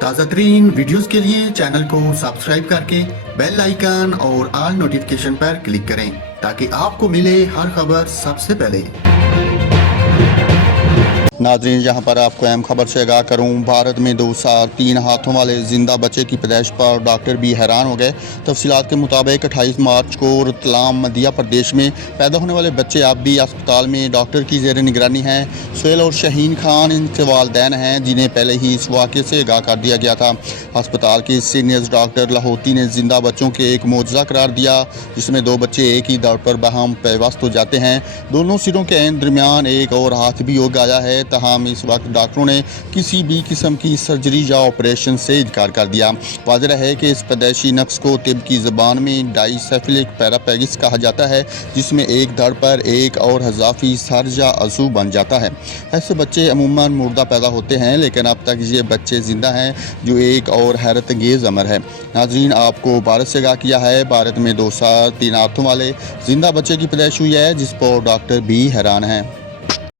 تازہ ترین ویڈیوز کے لیے چینل کو سبسکرائب کر کے بیل آئیکن اور آل نوٹیفیکیشن پر کلک کریں تاکہ آپ کو ملے ہر خبر سب سے پہلے۔ ناظرین، یہاں پر آپ کو اہم خبر سے آگاہ کروں۔ بھارت میں 2 سال 3 ہاتھوں والے زندہ بچے کی پیدائش پر ڈاکٹر بھی حیران ہو گئے۔ تفصیلات کے مطابق 28 مارچ کو رتلام مدھیہ پردیش میں پیدا ہونے والے بچے اب بھی اسپتال میں ڈاکٹر کی زیر نگرانی ہیں۔ سہیل اور شہین خان ان کے والدین ہیں جنہیں پہلے ہی اس واقعے سے آگاہ کر دیا گیا تھا۔ اسپتال کے سینئر ڈاکٹر لاہوتی نے زندہ بچوں کے ایک معجزہ قرار دیا، جس میں 2 بچے ایک ہی دڑ پر باہم پیوست ہو جاتے ہیں۔ دونوں سروں کے درمیان ایک اور ہاتھ بھی ہو گیا ہے، تاہم اس وقت ڈاکٹروں نے کسی بھی قسم کی سرجری یا آپریشن سے انکار کر دیا۔ واضح ہے کہ اس پیدائشی نقص کو طب کی زبان میں ڈائیسیفلک پیراپیگس کہا جاتا ہے، جس میں ایک دڑ پر ایک اور اضافی سر یا عضو بن جاتا ہے۔ ایسے بچے عموماً مردہ پیدا ہوتے ہیں، لیکن اب تک یہ بچے زندہ ہیں، جو ایک اور حیرت انگیز امر ہے۔ ناظرین، آپ کو بھارت سے آگاہ کیا ہے، بھارت میں 2 سال 3 ہاتھوں والے زندہ بچے کی پیدائش ہوئی ہے، جس پر ڈاکٹر بھی حیران ہیں۔